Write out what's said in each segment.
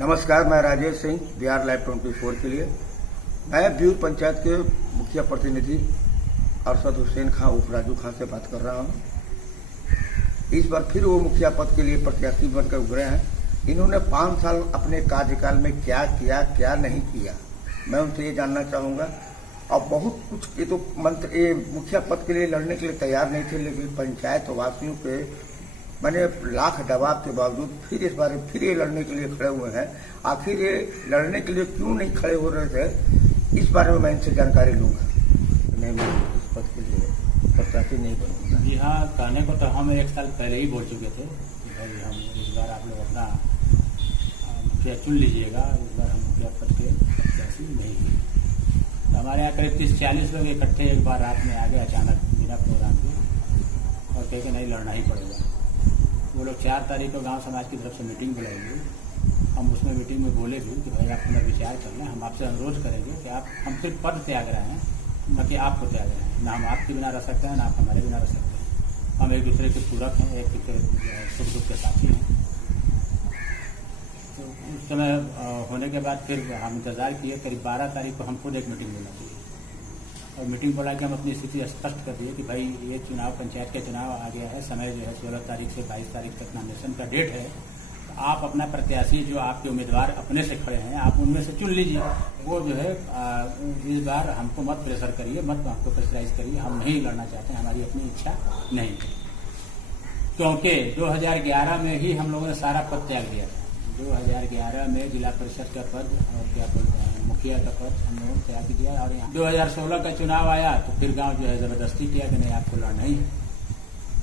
नमस्कार, मैं राजेश सिंह, बिहार लाइव 24 के लिए। मैं ब्यूर पंचायत के मुखिया प्रतिनिधि अरशद हुसैन खां उर्फ राजू खां से बात कर रहा हूं। इस बार फिर वो मुखिया पद के लिए प्रत्याशी बनकर उभरे हैं। इन्होंने 5 साल अपने कार्यकाल में क्या किया, क्या नहीं किया, मैं उनसे ये जानना चाहूँगा। और बहुत कुछ ये तो ये मुखिया पद के लिए लड़ने के लिए तैयार नहीं थे, लेकिन पंचायत वासियों के मैंने लाख दबाव के बावजूद फिर इस बार फिर ये लड़ने के लिए खड़े हुए हैं। आखिर ये लड़ने के लिए क्यों नहीं खड़े हो रहे थे, इस बारे में मैं इनसे जानकारी लूँगा। नहीं, मैं इस पद के लिए प्रत्याशी नहीं बनूँगा। जी हाँ, कहने को तो हम 1 साल पहले ही बोल चुके थे कि भाई हम इस बार आप लोग अपना मुखिया चुन लीजिएगा। इस बार हम मुखिया पद के प्रत्याशी नहीं हैं। तो हमारे यहाँ करीब 30-40 लोग इकट्ठे एक बार रात में आ गए अचानक बिना प्रोग्राम के, और कह के नहीं लड़ना ही पड़ेगा। वो लोग 4 तारीख को गांव समाज की तरफ से मीटिंग बुलाएंगे। हम उसमें मीटिंग में बोले भी कि भाई आप अपना विचार कर लें, हम आपसे अनुरोध करेंगे कि आप हम सिर्फ पद त्याग रहे हैं, न कि आपको त्याग रहे हैं। ना हम आपके बिना रह सकते हैं, ना आप हमारे बिना रह सकते हैं। हम एक दूसरे के पूरक हैं, एक दूसरे सुख दुख के साथी हैं। तो उस समय होने के बाद फिर हम इंतजार किए। करीब 12 तारीख को हम खुद एक मीटिंग बुला दी, और मीटिंग बुला के हम अपनी स्थिति स्पष्ट कर दिए कि भाई ये चुनाव, पंचायत के चुनाव आ गया है। समय जो है 16 तारीख से 22 तारीख तक नॉमिनेशन का डेट है। तो आप अपना प्रत्याशी जो आपके उम्मीदवार अपने से खड़े हैं, आप उनमें से चुन लीजिए। वो जो है इस बार हमको मत प्रेशर करिए, मत हमको प्रेशराइज करिए। हम नहीं लड़ना चाहते हैं, हमारी अपनी इच्छा नहीं है। क्योंकि 2011 में ही हम लोगों ने सारा पद त्याग दिया था। 2011 में जिला परिषद का पद और क्या बोलते हैं मुखिया का पद हम लोगों ने त्याग दिया। और यहाँ 2016 का चुनाव आया तो फिर गांव जो है जबरदस्ती किया कि नहीं आपको लड़ना ही है।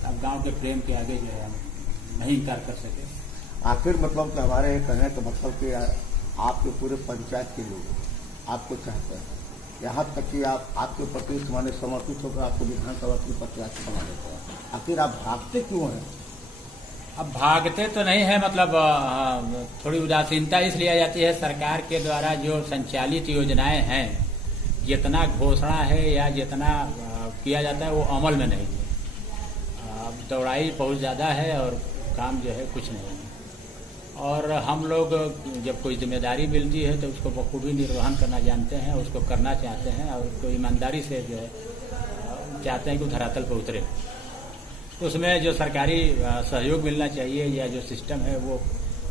अब गांव के प्रेम के आगे जो है हम नहीं इनकार कर सके। आखिर मतलब कि हमारे कहने का मतलब कि आपके पूरे पंचायत के लोग आपको चाहते हैं, यहाँ तक कि आप आपके प्रति माने समर्पित होकर आपको विधानसभा की प्रत्याशी बना देते हैं। आखिर आप भागते क्यों हैं? अब भागते तो नहीं है, मतलब थोड़ी उदासीनता इसलिए आ जाती है। सरकार के द्वारा जो संचालित योजनाएं हैं, जितना घोषणा है या जितना किया जाता है वो अमल में नहीं है। दौड़ाई बहुत ज़्यादा है और काम जो है कुछ नहीं है। और हम लोग जब कोई जिम्मेदारी मिलती है तो उसको बखूबी निर्वहन करना जानते हैं, उसको करना चाहते हैं, और उसको ईमानदारी से जो है चाहते हैं कि धरातल पर उतरे। उसमें जो सरकारी सहयोग मिलना चाहिए या जो सिस्टम है वो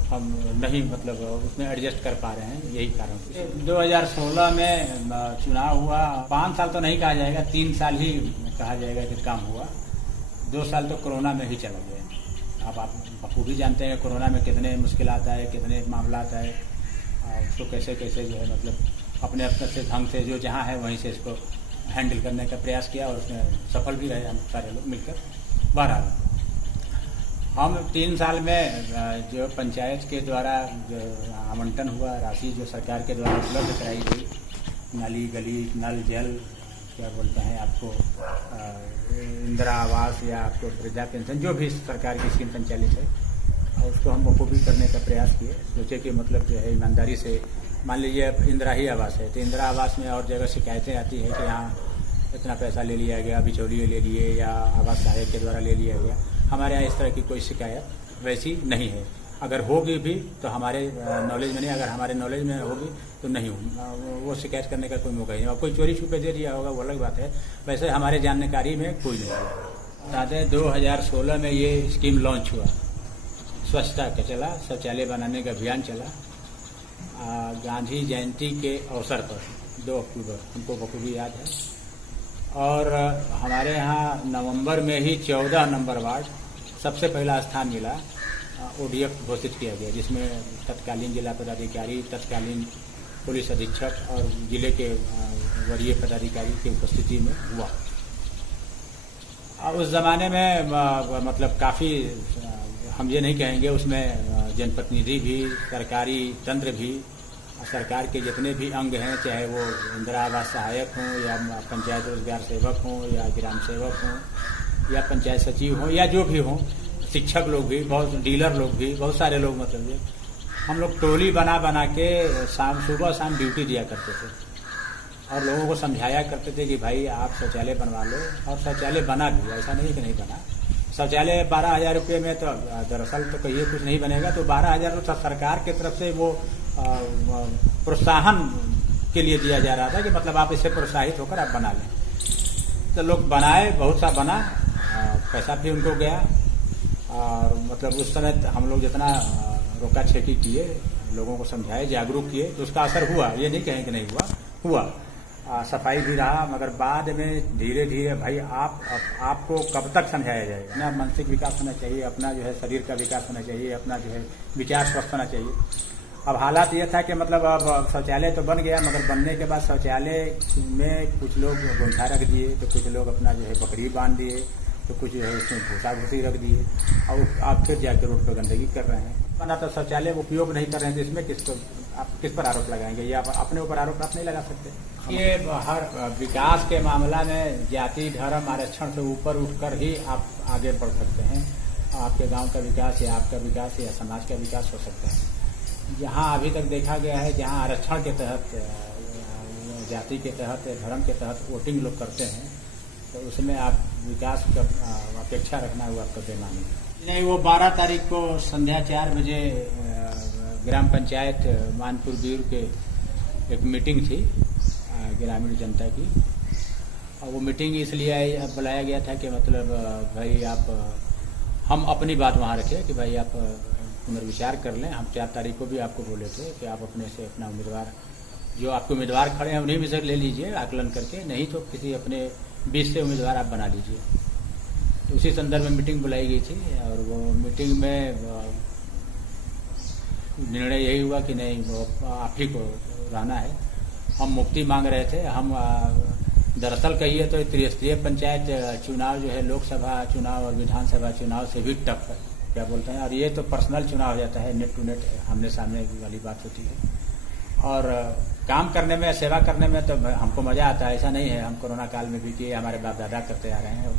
हम नहीं, मतलब उसमें एडजस्ट कर पा रहे हैं। यही कारण 2016 में चुनाव हुआ। 5 साल तो नहीं कहा जाएगा, 3 साल ही कहा जाएगा कि काम हुआ। 2 साल तो कोरोना में ही चला गया। अब आप बखूबी जानते हैं कोरोना में कितने मुश्किल आता है, कितने मामला आता है। उसको कैसे कैसे जो है मतलब अपने अपने से ढंग से जो जहाँ है वहीं से इसको हैंडल करने का प्रयास किया, और उसमें सफल भी रहे हम सारे लोग मिलकर। बहरहाल हम 3 साल में जो पंचायत के द्वारा जो आवंटन हुआ राशि, जो सरकार के द्वारा उपलब्ध कराई गई, नाली गली नल जल, क्या बोलते हैं आपको इंदिरा आवास या आपको वृद्धा पेंशन, जो भी सरकार की स्कीम संचालित है, और उसको हम बखूबी करने का प्रयास किए। सोचे कि मतलब जो है ईमानदारी से, मान लीजिए इंदिरा ही आवास है तो इंदिरा आवास में और जगह शिकायतें आती है कि यहाँ इतना पैसा ले लिया गया, बिचौलिए ले लिए, या आवास सहायक के द्वारा ले लिया गया। हमारे यहाँ इस तरह की कोई शिकायत वैसी नहीं है। अगर होगी भी तो हमारे नॉलेज में नहीं, अगर हमारे नॉलेज में होगी तो नहीं होगी। वो शिकायत करने का कोई मौका ही नहीं। और कोई चोरी छुपे दे दिया होगा वो अलग बात है, वैसे हमारे जानकारी में कोई नहीं है। बता 2016 में ये स्कीम लॉन्च हुआ, स्वच्छता का चला, शौचालय बनाने का अभियान चला। गांधी जयंती के अवसर पर 2 अक्टूबर हमको बखूबी याद है। और हमारे यहाँ नवंबर में ही 14 नंबर वार्ड सबसे पहला स्थान मिला, ODF घोषित किया गया, जिसमें तत्कालीन जिला पदाधिकारी, तत्कालीन पुलिस अधीक्षक और जिले के वरीय पदाधिकारी की उपस्थिति में हुआ। उस ज़माने में मतलब काफ़ी, हम ये नहीं कहेंगे, उसमें जनप्रतिनिधि भी, सरकारी तंत्र भी, सरकार के जितने भी अंग हैं, चाहे वो इंदिरा आवास सहायक हों या पंचायत रोजगार सेवक हों या ग्राम सेवक हों या पंचायत सचिव हों या जो भी हों, शिक्षक लोग भी, बहुत डीलर लोग भी, बहुत सारे लोग, मतलब हम लोग टोली बना बना के सुबह शाम ड्यूटी दिया करते थे और लोगों को समझाया करते थे कि भाई आप शौचालय बनवा लो। और शौचालय बना भी, ऐसा नहीं कि नहीं बना। शौचालय 12,000 रुपये में तो दरअसल तो कहिए कुछ नहीं बनेगा, तो 12,000 तो सरकार की तरफ से वो प्रोत्साहन के लिए दिया जा रहा था कि मतलब आप इससे प्रोत्साहित होकर आप बना लें। तो लोग बनाए, बहुत सा बना, पैसा भी उनको गया, और मतलब उस समय हम लोग जितना रोका छेकी किए, लोगों को समझाए, जागरूक किए, तो उसका असर हुआ। ये नहीं कहें कि नहीं हुआ। सफाई भी रहा, मगर बाद में धीरे धीरे भाई आपको कब तक समझाया जाए। अपना मानसिक विकास होना चाहिए, अपना जो है शरीर का विकास होना चाहिए, अपना जो है विचार स्वस्थ होना चाहिए। अब हालात ये था कि मतलब अब शौचालय तो बन गया, मगर बनने के बाद शौचालय में कुछ लोग गोंठा रख दिए, तो कुछ लोग अपना जो है बकरी बांध दिए, तो कुछ जो है उसमें भूसा भूसी रख दिए, और आप फिर जाकर रोड पर गंदगी कर रहे हैं। बना तो शौचालय उपयोग नहीं कर रहे हैं, तो इसमें आप किस पर आरोप लगाएंगे? ये आप अपने ऊपर आरोप आप नहीं लगा सकते। ये हर विकास के मामला में जाति धर्म आरक्षण से ऊपर उठकर ही आप आगे बढ़ सकते हैं। आपके गांव का विकास या आपका विकास या समाज का विकास हो सकता है। जहां अभी तक देखा गया है, जहां आरक्षण के तहत, जाति के तहत, धर्म के तहत वोटिंग लोग करते हैं, तो उसमें आप विकास का अपेक्षा रखना वो आपका बेमानी नहीं। वो 12 तारीख को संध्या 4 बजे ग्राम पंचायत मानपुर बीर के एक मीटिंग थी ग्रामीण जनता की, और वो मीटिंग इसलिए बुलाया गया था कि मतलब भाई हम अपनी बात वहाँ रखें कि भाई आप पुनर्विचार कर लें। हम 4 तारीख को भी आपको बोले थे कि आप अपने से अपना उम्मीदवार, जो आपके उम्मीदवार खड़े हैं उन्हीं में से ले लीजिए आकलन करके, नहीं तो किसी अपने 20 से उम्मीदवार आप बना लीजिए। तो उसी संदर्भ में मीटिंग बुलाई गई थी, और वो मीटिंग में निर्णय यही हुआ कि नहीं, वो आप ही को रहना है। हम मुक्ति मांग रहे थे। हम दरअसल कहिए तो त्रिस्तरीय पंचायत चुनाव जो है लोकसभा चुनाव और विधानसभा चुनाव से भी टफ है, क्या बोलते हैं, और ये तो पर्सनल चुनाव हो जाता है, नेट टू नेट आमने सामने वाली बात होती है। और काम करने में, सेवा करने में तो हमको मजा आता है, ऐसा नहीं है। हम कोरोना काल में भी किए, हमारे बाप दादा करते आ रहे हैं,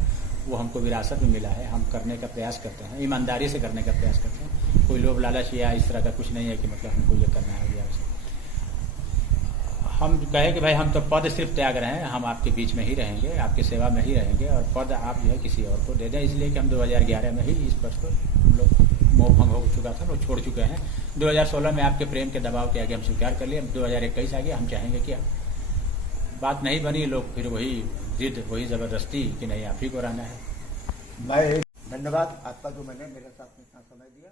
वो हमको विरासत में मिला है। हम करने का प्रयास करते हैं, ईमानदारी से करने का प्रयास करते हैं। कोई लोभ लालच या इस तरह का कुछ नहीं है कि मतलब हमको ये करना है या उसे। हम कहे कि भाई हम तो पद सिर्फ त्याग रहे हैं, हम आपके बीच में ही रहेंगे, आपकी सेवा में ही रहेंगे, और पद आप जो है किसी और को दे दें। इसलिए कि हम 2011 में ही इस पद को हम लोग मोह भंग हो चुका था, लोग छोड़ चुके हैं। 2016 में आपके प्रेम के दबाव के आगे हम स्वीकार कर लिए। 2021 आ गया, हम चाहेंगे कि बात नहीं बनी, लोग फिर वही जिद, वही जबरदस्ती कि नहीं आप ही को रहना है। मैं धन्यवाद आपका जो मैंने मेरे साथ में इतना समय दिया।